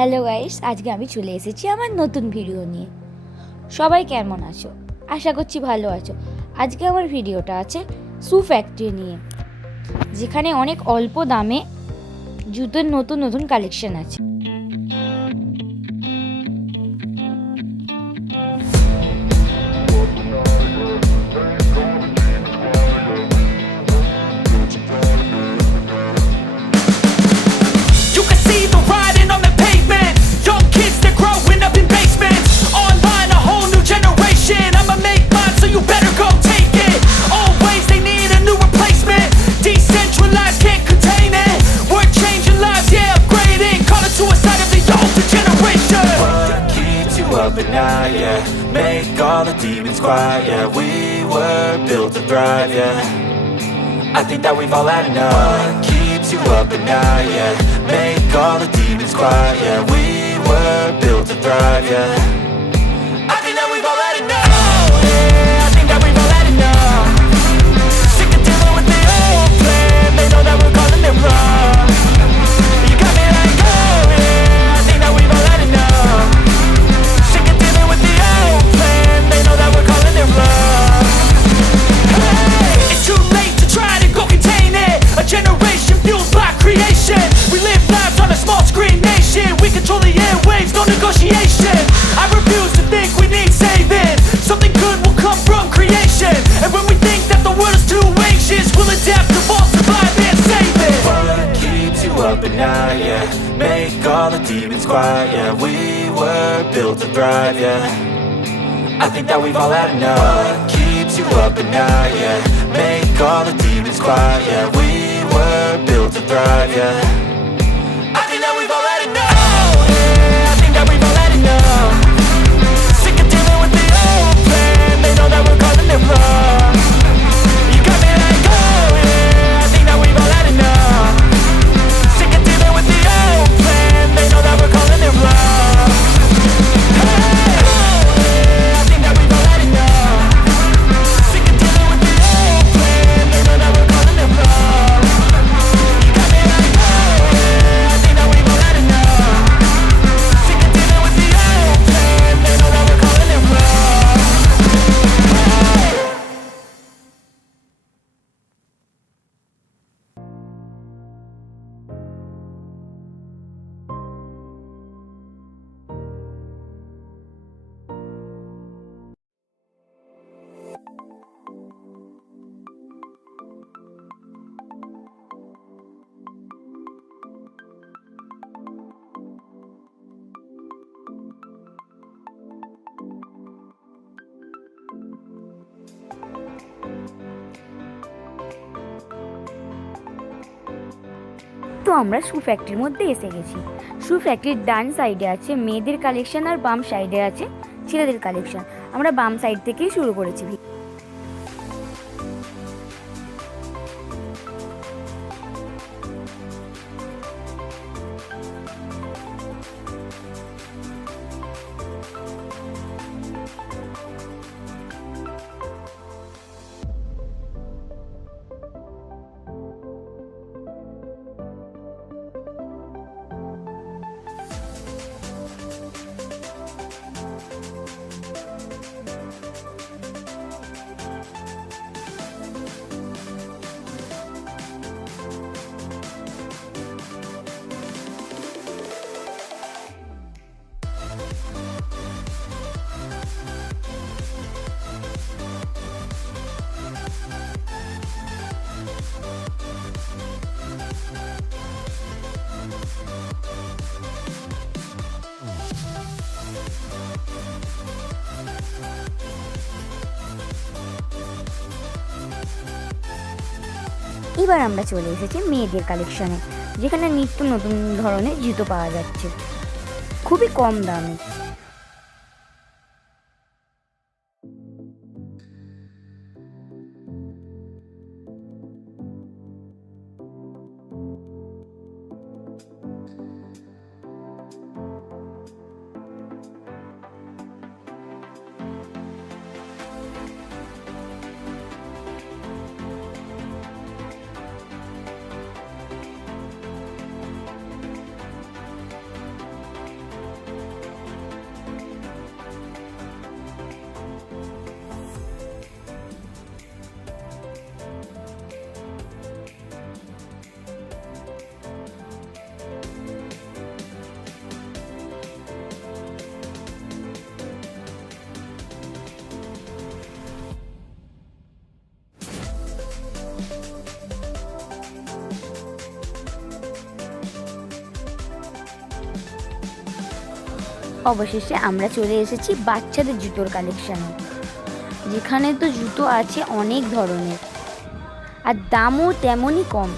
Hello guys, আজকে আমি চলে এসেছি আমার নতুন ভিডিও নিয়ে। সবাই কেমন আছো? আশা করছি ভালো আছো। আজকে আমার ভিডিওটা আছে শু ফ্যাক্টরি নিয়ে, যেখানে অনেক অল্প দামে জুতোর নতুন নতুন কালেকশন আছে। At night, yeah. Make all the demons quiet, yeah. We were built to thrive, yeah. I think that we've all had enough. What keeps you up at night, yeah. Make all the demons quiet, yeah. We were built to thrive, yeah. I think that we've all had enough. Oh, yeah, I think that we've all had enough. Sick of dealing with the old plan. They know that we're calling it wrong. You got me like, oh, yeah, I think that we've all had enough. They know that we're calling it wrong. Hey, it's too late to try to go contain it. A generation fueled by creation. We live lives on a small screen nation. We control the airwaves, no negotiation. I refuse to think we need saving. Something good will come from creation. And when we think that the world is too anxious, we'll adapt, evolve, survive and save it. What keeps you up at night, yeah. Make all the demons quiet, yeah. We were built to thrive, yeah. I think that we've all had enough. What keeps you up at night, yeah. Make all the demons quiet, yeah. We were built to thrive, yeah. I think that we've all had enough. Oh, yeah, I think that we've all had enough. Sick of dealing with the old plan. They know that we're calling it wrong. You got me like, oh, yeah, I think that we've all had enough. Sick of dealing with the old plan. They know that we're calling it wrong. তো আমরা শু ফ্যাক্টরির মধ্যে এসে গেছি। শু ফ্যাক্টরির ডান সাইডে আছে মেয়েদের কালেকশন আর বাম সাইডে আছে ছেলেদের কালেকশন। আমরা বাম সাইড থেকেই শুরু করেছি। এবার আমরা চলে এসেছি মেয়েদের কালেকশনে, যেখানে নিত্য নতুন ধরনের জুতো পাওয়া যাচ্ছে খুবই কম দামে। অবশেষে আমরা চলে এসেছি বাচ্চাদের জুতোর কালেকশানে, যেখানে তো জুতো আছে অনেক ধরনের আর দামও তেমনই কম।